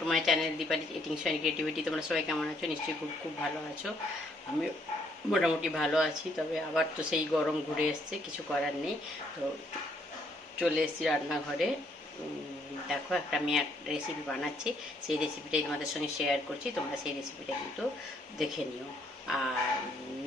Two my channel Dipali eatings and creativity. তোমরা সবাই কেমন আছো? নিশ্চয়ই খুব খুব ভালো আছো। আমি মোটামুটি ভালো আছি, তবে আবার তো সেই গরম ঘুরে এসছে, কিছু করার নেই। তো চলে এসেছি রান্নাঘরে। দেখো একটা আমি এক রেসিপি বানাচ্ছি, সেই রেসিপিটাই তোমাদের সঙ্গে শেয়ার করছি। তোমরা সেই রেসিপিটা কিন্তু দেখে নিও। আর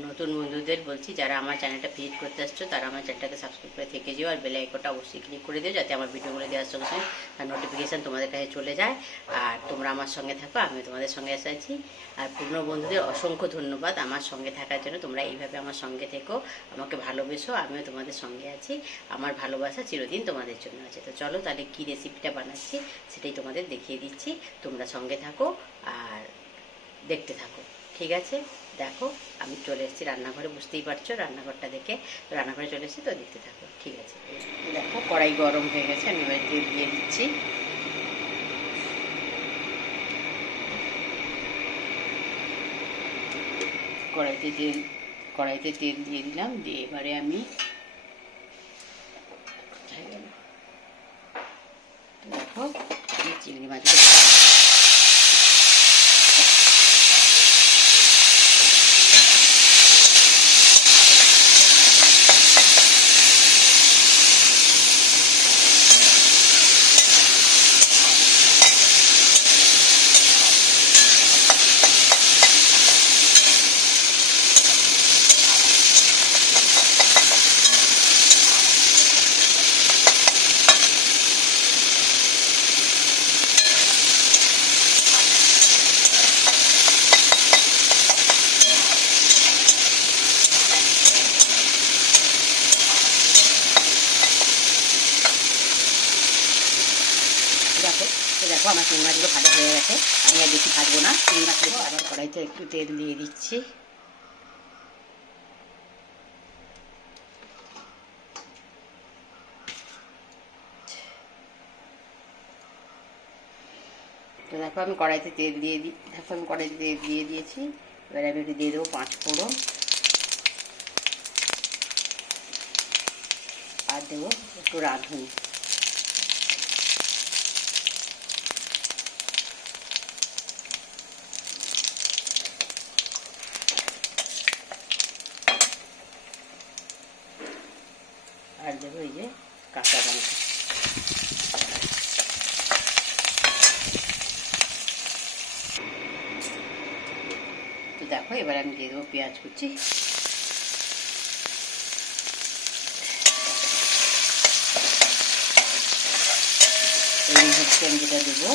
নতুন বন্ধুদের বলছি, যারা আমার চ্যানেলটা ভিজিট করতে আসছো তারা আমার চ্যানেলটাকে সাবস্ক্রাইব করে থেকে যেও, আর বেল আইকনটা অবশ্যই ক্লিক করে দিও, যাতে আমার ভিডিওগুলো দেওয়ার সঙ্গে সঙ্গে তার নোটিফিকেশান তোমাদের কাছে চলে যায়। আর তোমরা আমার সঙ্গে থাকো, আমিও তোমাদের সঙ্গে আছি। আর পুরনো বন্ধুদের অসংখ্য ধন্যবাদ আমার সঙ্গে থাকার জন্য। তোমরা এইভাবে আমার সঙ্গে থেকো, আমাকে ভালোবেসো, আমিও তোমাদের সঙ্গে আছি। আমার ভালোবাসা চিরদিন তোমাদের জন্য আছে। তো চলো তাহলে কী রেসিপিটা বানাচ্ছি সেটাই তোমাদের দেখিয়ে দিচ্ছি। তোমরা সঙ্গে থাকো আর দেখতে থাকো, ঠিক আছে? দেখো আমি চলে এসেছি রান্নাঘরে, বুঝতেই পারছো রান্নাঘরটা দেখে। তো রান্নাঘরে চলে এসেছি, তো দেখতে থাকো, ঠিক আছে? দেখো কড়াই গরম হয়ে গেছে, আমি এবার তেল দিয়ে দিচ্ছি। কড়াইতে তেল দিয়ে দিলাম, দিয়ে এবারে আমি দেখো চিংড়ি মাছগুলো দেখো আমার চিংড়ি মাছগুলো ভাজা হয়ে গেছে। আমি আর বেশি ভাজবো না, চিংড়ি মাছগুলো আবার কড়াইতে একটু তেল দিয়ে দিচ্ছি। তো দেখো আমি কড়াইতে তেল দিয়ে দিয়েছি। এবার আমি একটু দিয়ে দেবো 5 ফোড়ন, আর দেবো একটু রাঁধুনি। আর দেবো এই যে কাঁচা লঙ্কা। তো দেখো এবার আমি দিয়ে দেবো পেঁয়াজ কুচি। এই হচ্ছে আমি যেটা দেবো,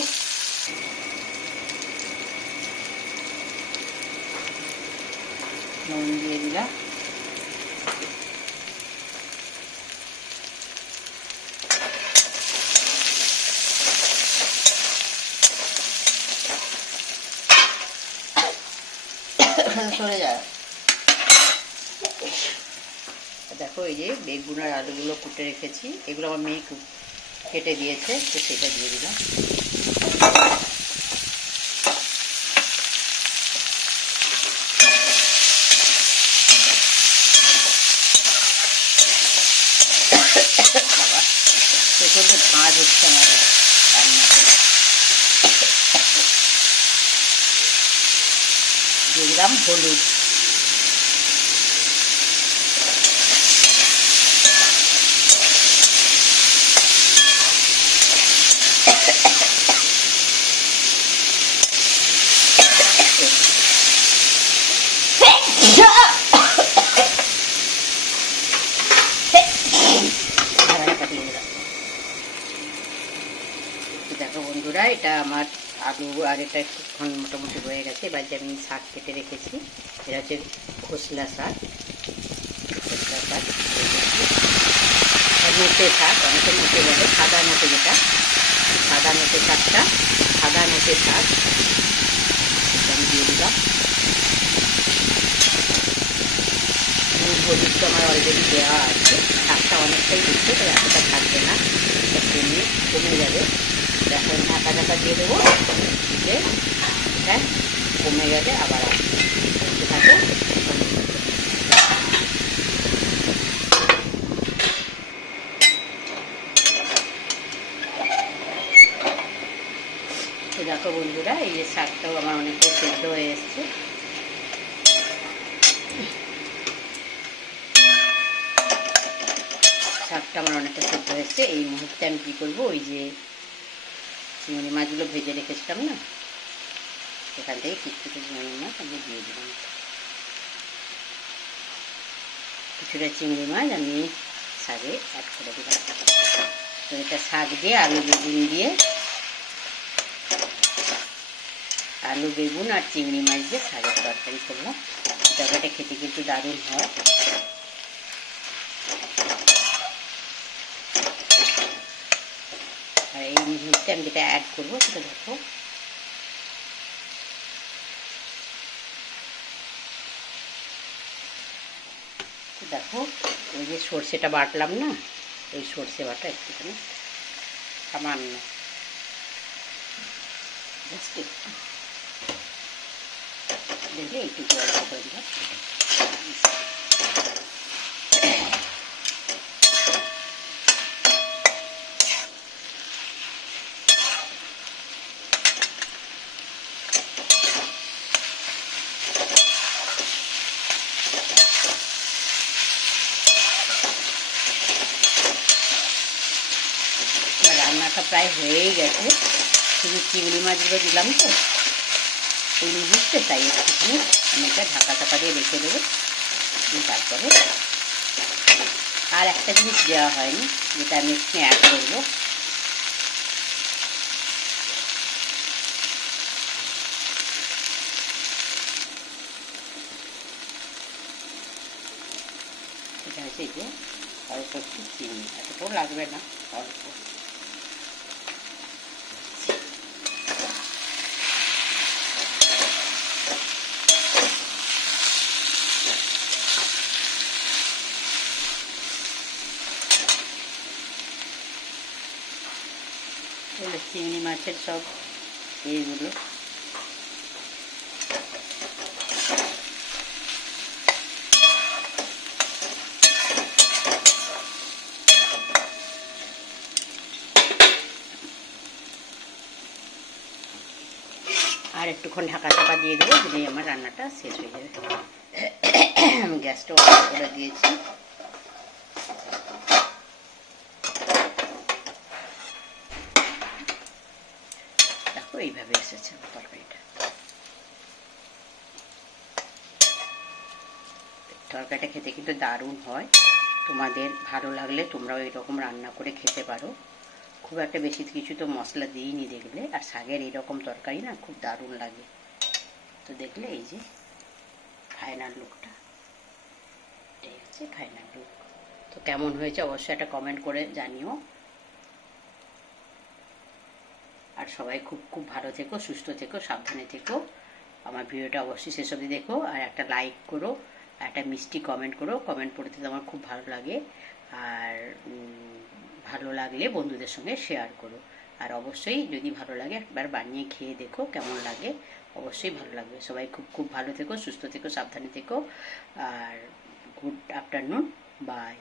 নুন দিয়ে দিলাম। সরে যায়। দেখো এই যে বেগুন আর আলুগুলো কুটে রেখেছি, এগুলো আমার মেয়ে কেটে দিয়েছে, তো সেটা দিয়ে দিলাম। প্রচণ্ড ঝাঁঝ হচ্ছে আমার রান্না। দিয়ে দিলাম হলুদ। দেখো বন্ধুরা, এটা আমার আলু আর এটা একটুক্ষণ মোটামুটি হয়ে গেছে। এবার যে আমি শাক কেটে রেখেছি, এটা হচ্ছে খোসলা শাক। নোটে শাক, অনেকে নোটে বলে, সাদা নোটে, যেটা সাদা নোটে শাকটা, সাদা নোটে শাক আমি দিয়ে দিলাম। নুন হলুদ তো আমার অলরেডি দেওয়া আছে, শাকটা অনেকটাই দিচ্ছে, তো এতটা থাকবে না, কমে যাবে। এখন ঢাকা দিয়ে দেবো, দিলে এটা কমে গেলে আবার থাকো। দেখো বন্ধুরা, এই যে শাকটাও আমার অনেকটা সেদ্ধ হয়ে এসছে। শাকটা আমার অনেকটা সেদ্ধ হয়েছে। এই মুহূর্তে আমি কী করবো, ওই যে চিংড়ি মাছগুলো ভেজে রেখেছিলাম না, এখান থেকে কিছু চিংড়ি মাছ আমি দিয়ে দিলাম। কিছুটা চিংড়ি মাছ আমি শাকে অ্যাড করে দিলাম। তো এটা শাক দিয়ে আলু বেগুন দিয়ে, আলু বেগুন আর চিংড়ি মাছ দিয়ে শাকের তরকারি করলাম। তরকারিটা খেতে কিন্তু দারুণ হয়। আর এই মুহূর্তে আমি যেটা অ্যাড করবো সেটা দেখো, দেখো ওই যে সর্ষেটা বাটলাম না, ওই সর্ষে বাটা একটুখানি সামান্য, জাস্ট একটু, দেখলে এইটুকু অল্প করে দিলাম। রান্নাটা প্রায় হয়েই গেছে, শুধু চিংড়ি মাছগুলো দিলাম তো এই মুহূর্তে, তাই একটুখানি আমি এটা ঢাকা চাপা দিয়ে রেখে দেবো। তারপরে আর একটা জিনিস দেওয়া হয়নি, যেটা আমি এখানে অ্যাড করবো, সেটা হচ্ছে যে অল্প একটু চিনি, এতটাও লাগবে না, অল্প। চিংড়ি মাছের সব এইগুলো আর একটুক্ষণ ঢাকা চাপা দিয়ে দেবো, দিলেই আমার রান্নাটা শেষ হয়ে যাবে। আমি গ্যাসটা অন করে দিয়েছি। দেখো এইভাবে এসেছে তরকারিটা। তরকারিটা খেতে কিন্তু দারুণ হয়। তোমাদের ভালো লাগলে তোমরাও এরকম রান্না করে খেতে পারো। খুব একটা বেশি কিছু তো মশলা দিইনি দেখলে, আর শাকের এইরকম তরকারি না খুব দারুণ লাগে। তো দেখলে এই যে ফাইনাল লুকটা, এটাই হচ্ছে ফাইনাল লুক। তো কেমন হয়েছে অবশ্যই একটা কমেন্ট করে জানিও। আর সবাই খুব খুব ভালো থেকো, সুস্থ থেকো, সাবধানে থেকো। আমার ভিডিওটা অবশ্যই শেষ অবধি দেখো, আর একটা লাইক করো, আর একটা মিষ্টি কমেন্ট করো। কমেন্ট পড়তে তো আমার খুব ভালো লাগে। আর ভালো লাগলে বন্ধুদের সঙ্গে শেয়ার করো। আর অবশ্যই যদি ভালো লাগে একবার বানিয়ে খেয়ে দেখো কেমন লাগে, অবশ্যই ভালো লাগবে। সবাই খুব খুব ভালো থেকো, সুস্থ থেকো, সাবধানে থেকো। আর গুড আফটারনুন, বাই।